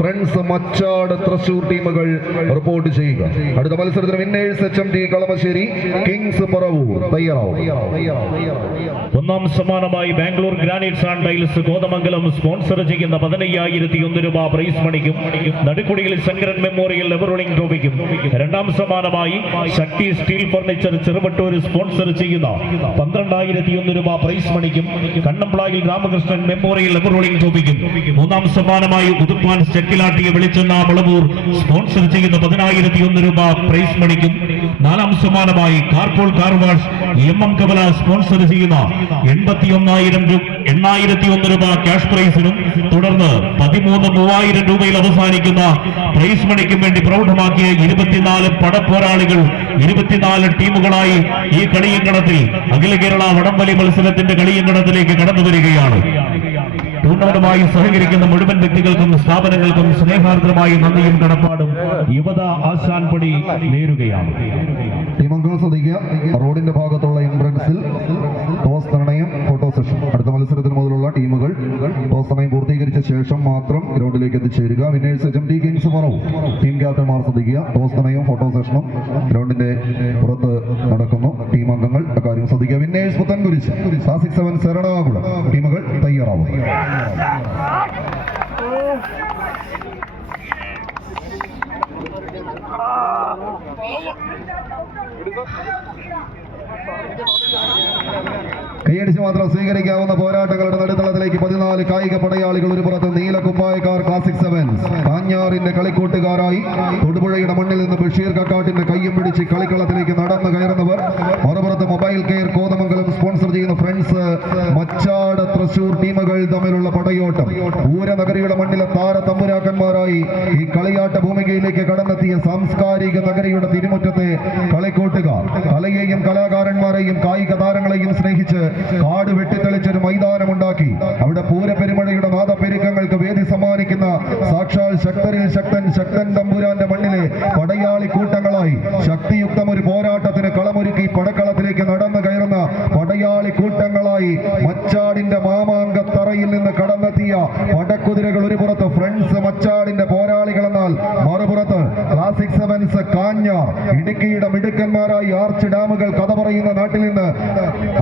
Friends Machad Thrissur ടീമുകൾ report ചെയ്യുക. അടുത്ത മത്സരത്തിന് winners HMT Kalamassery, kings Paravur. തയ്യാറാവും. ഒന്നാം സമ്മാനമായി Bangalore granites and tiles Kothamangalam sponsor ചെയ്യുന്ന 15,001 രൂപ പ്രൈസ് മണിക്കും നടുക്കുടിയിൽ ശങ്കരൻ മെമ്മോറിയൽ എവറോളിംഗ് ട്രോഫിക്കും. രണ്ടാം സമ്മാനമായി Shakti steel furniture Cheruvattoor sponsor ചെയ്യുന്ന 12,001 രൂപ പ്രൈസ് മണിക്കും കണ്ണംപ്ലായിൽ രാമകൃഷ്ണൻ മെമ്മോറിയൽ എവറോളിംഗ് ട്രോഫിക്കും. മൂന്നാം സമ്മാനമായി ഉതുപ്പാൻ ചെക്കിലാട്ടിയ വെളിച്ചെണ്ണ മുളവൂർ സ്പോൺസർ ചെയ്യുന്ന 10,001 രൂപ പ്രൈസ് മണിക്കും. നാലാം സമ്മാനമായി കാർപോൾ car wash MM Kamala sponsor ചെയ്യുന്ന 81,001 രൂപ ക്യാഷ് പ്രൈസിനും തുടർന്ന് 13,000 രൂപയിൽ അവസാനിക്കുന്ന പ്രൈസ് മണിക്കും വേണ്ടി പ്രൗഢമാക്കിയ 24 പടപ്പോരാളികൾ 24 ടീമുകളായി ഈ കളിയങ്കണത്തിൽ അഖില കേരള വടംവലി മത്സരത്തിന്റെ കളിയങ്കണത്തിലേക്ക് കടന്നു വരികയാണ്. ടൂർണമെന്റുമായി സഹകരിക്കുന്ന മുഴുവൻ വ്യക്തികൾക്കും സ്ഥാപനങ്ങൾക്കും സ്നേഹാർദ്രമായി നന്ദിയും കടപ്പാടും യുവത ആശാൻപടി നേരുകയാണ്. ടീമംഗങ്ങൾ ശ്രദ്ധിക്കുക. റോഡിന്റെ ഭാഗത്തുള്ള എൻട്രൻസിൽ ടോസ് നിർണയം, ഫോട്ടോ സെഷൻ. അടുത്ത മത്സരത്തിന് മുതലുള്ള ടീമുകൾ ടോസ് സമയം പൂർത്തീകരിച്ച ശേഷം മാത്രം ഗ്രൗണ്ടിലേക്ക് എത്തിച്ചേരുക. Winners HMT kings Paravur team ക്യാപ്റ്റന്മാർ ശ്രദ്ധിക്കുക. ടോസ് സമയവും ഫോട്ടോ സെഷനും ഗ്രൗണ്ടിന്റെ പുറത്ത് നടക്കുന്നു. ടീം അംഗങ്ങൾ അക്കാര്യം ശ്രദ്ധിക്കുക. വിന്നേഴ്സ് പുത്തൻകുരിശ്, ക്ലാസിക് 7 എറണാകുളം ടീമുകൾ തയ്യാറാവും. കൈയടിച്ച് മാത്രം സ്വീകരിക്കാവുന്ന പോരാട്ടങ്ങളുടെ നടുത്തളത്തിലേക്ക് 14 കായിക പടയാളികൾ. ഒരു പുറത്ത് നീലക്കുപ്പായക്കാർ ക്ലാസിക് 7 കാഞ്ഞാറിന്റെ കളിക്കൂട്ടുകാരായി തൊടുപുഴയുടെ മണ്ണിൽ നിന്ന് ബഷീർ കക്കാട്ടിന്റെ കയ്യും പിടിച്ച് കളിക്കളത്തിലേക്ക് നടന്നു കയറുന്നവർ. മറുപുറത്ത് മൊബൈൽ കെയർ കോതമംഗലം സ്പോൺസർ ചെയ്യുന്ന ഫ്രണ്ട്സ് മച്ചാട് തൃശൂർ ടീമുകൾ തമ്മിലുള്ള പടയോട്ടം. പൂരനഗരിയുടെ മണ്ണിലെ താരതമ്പുരാക്കന്മാരായി ഈ കളിയാട്ട ഭൂമികയിലേക്ക് കടന്നെത്തിയ സാംസ്കാരിക നഗരിയുടെ തിരുമുറ്റത്തെ കളിക്കൂട്ടുകാർ കലയെയും കലാകാരന്മാരെയും കായിക താരങ്ങളെയും സ്നേഹിച്ച് കാട് വെട്ടിത്തെളിച്ചൊരു മൈതാനമുണ്ടാക്കി അവിടെ പൂരപ്പെരുമഴയുടെ നാദപ്പെരുക്കങ്ങൾക്ക് വേദി സമ്മാനിക്കുന്ന സാക്ഷാൽ ശക്തരിൽ ശക്തൻ തമ്പുരാന്റെ മണ്ണിലെ പടയാളി കൂട്ടങ്ങളായി ശക്തിയുക്തം ഒരു പോരാട്ടത്തിന് കളമൊരുക്കി പടക്കളത്തിലേക്ക് നടന്നു കയറുന്ന പടയാളി കൂട്ടങ്ങളായി മച്ചാടിന്റെ മാമാങ്കത്തറയിൽ നിന്ന് കടന്നെത്തിയ പടക്കുതിരകൾ. ഒരു പുറത്ത് ഫ്രണ്ട്സ് മച്ചാടിന്റെ പോരാളികളെന്നാൽ മറുപുറത്ത് ക്ലാസിക് 7 കാഞ്ഞാർ ഇടുക്കിയുടെ മിടുക്കന്മാരായി ആർച്ച് ഡാമുകൾ കഥ പറയുന്ന നാട്ടിൽ നിന്ന്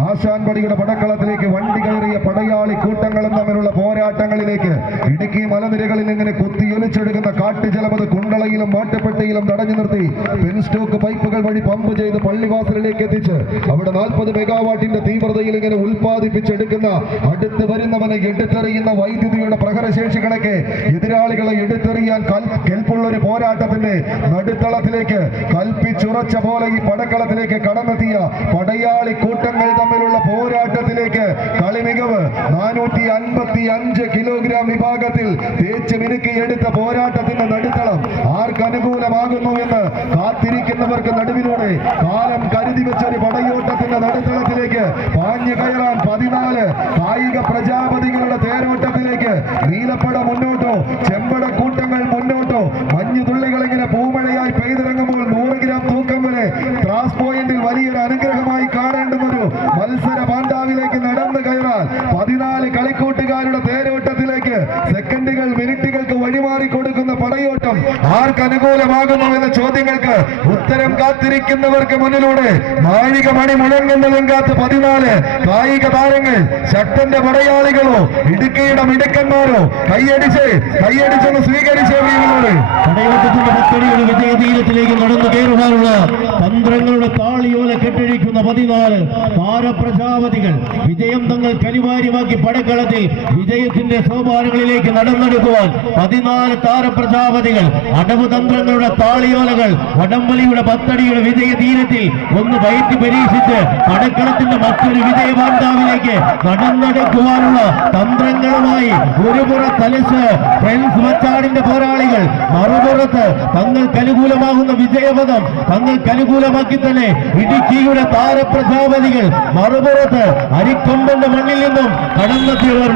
ആശാൻപടിയുടെ പടക്കളത്തിലേക്ക് വണ്ടി കയറിയ പടയാളി കൂട്ടങ്ങളും തമ്മിലുള്ള പോരാട്ടങ്ങളിലേക്ക്. ഇടുക്കി മലനിരകളിൽ ഇങ്ങനെ കുത്തിയൊലിച്ചെടുക്കുന്ന കാട്ടുജലമത് കുണ്ടളയിലും മാട്ടുപ്പെട്ടിയിലും തടഞ്ഞു നിർത്തി പെൻസ്റ്റോക്ക് പൈപ്പുകൾ വഴി പമ്പ് ചെയ്ത് പള്ളിവാസലിലേക്ക് എത്തിച്ച് അവിടെ 40 മെഗാവാട്ടിന്റെ തീവ്രതയിൽ ഇങ്ങനെ ഉൽപ്പാദിപ്പിച്ചെടുക്കുന്ന അടുത്ത് വരുന്നവനെ എടുത്തെറിയുന്ന വൈദ്യുതിയുടെ പ്രഹരശേഷികളൊക്കെ എതിരാളികളെ എടുത്തെറിയാൻ കെൽപ്പുള്ള ഒരു പോരാട്ടത്തിന്റെ നടുത്തളത്തിലേക്ക് കൽപ്പിച്ചുറച്ച പോലെ ഈ പടക്കളത്തിലേക്ക് കടന്നെത്തിയ പടയാളി കൂട്ടങ്ങൾ തമ്മിലുള്ള പോരാട്ടത്തിലേക്ക് കളിമികവ് 455 കിലോഗ്രാം വിഭാഗത്തിൽ തേച്ച് മിനുക്കിയെടുത്ത പോരാട്ടത്തിന്റെ നടുത്തളം ആർക്കനുകൂലമാകുന്നു എന്ന് കാത്തിരിക്കുന്നവർക്ക് നടുവിലൂടെ കാലം കരുതി വെച്ചൊരു പടയോട്ടത്തിന്റെ നടുത്തളത്തിലേക്ക് പാഞ്ഞു കയറാൻ 14 കായിക പ്രജാപതികളുടെ തേരോട്ടത്തിലേക്ക് നീലപ്പട മുന്നോട്ടോ ചെമ്പട കൂട്ടങ്ങൾ മുന്നോട്ടോ മഞ്ഞുതുള്ളികൾ ഇങ്ങനെ പൂമഴയായി പെയ്തിറങ്ങുമ്പോൾ 100 ഗ്രാം തൂക്കം വരെ ത്രാസ് പോയിന്റിൽ വലിയൊരു അനുഗ്രഹമായി കാണേണ്ടുന്നൊരു മത്സര പാണ്ഡാവിലേക്ക് നടന്നു കയറാൻ 14 കളിക്കൂട്ടുകാരുടെ തേരോട്ടത്തിലേക്ക് സെക്കൻഡുകൾ മിനിറ്റുകൾക്ക് വഴിമാറി കൊടുക്കുന്ന പടയോട്ടം ആർക്കനുകൂലമാകുന്നു എന്ന ചോദ്യങ്ങൾക്ക് ഉത്തരം കാത്തിരിക്കുന്നവർക്ക് മുന്നിലൂടെ നാഴിക മണി മുഴങ്ങുന്നതും കാത്ത് 14 കായിക താരങ്ങൾ ശക്തന്റെ പടയാളികളോ ഇടുക്കിയുടെ മിടുക്കന്മാരോ കൈയടിച്ചൊന്ന് സ്വീകരിച്ച പടയോട്ടത്തിന്റെ ഭക്തടിയുടെ വിജയതീരത്തിലേക്ക് നടന്നു കയറുവാനുള്ള തന്ത്രങ്ങളുടെ താളിയോല കെട്ടിഴിക്കുന്ന 14 താരപ്രജാപതികൾ വിജയം തങ്ങൾ കനിവാര്യമാക്കി പടക്കളത്തിൽ വിജയത്തിന്റെ സോപാനങ്ങളിലേക്ക് നടന്നെടുക്കുവാൻ 14 താരപ്രജാപതികൾ അടവ് തന്ത്രങ്ങളുടെ താളിയോലകൾ വടംവലിയുടെ ഭക്തടിയുടെ വിജയതീരത്തിൽ ഒന്ന് വയറ്റി പരീക്ഷിച്ച് പടക്കളത്തിന്റെ മറ്റൊരു വിജയവാന്താവിലേക്ക് നടന്നെടുക്കുവാനുള്ള തന്ത്രങ്ങളുമായി ഒരു പുറത്തലച്ച് ഫ്രണ്ട്സ് മച്ചാടിന്റെ പോരാളികൾ, മറുപുറത്ത് തങ്ങൾക്ക് അനുകൂലമാകുന്ന വിജയപദം തങ്ങൾക്ക് അനുകൂലമാക്കി തന്നെ ഇടുക്കിയുടെ താരപ്രജാപതികൾ, മറുപുറത്ത് അരിക്കൊമ്പന്റെ മണ്ണിൽ നിന്നും കടന്നെത്തിയവർ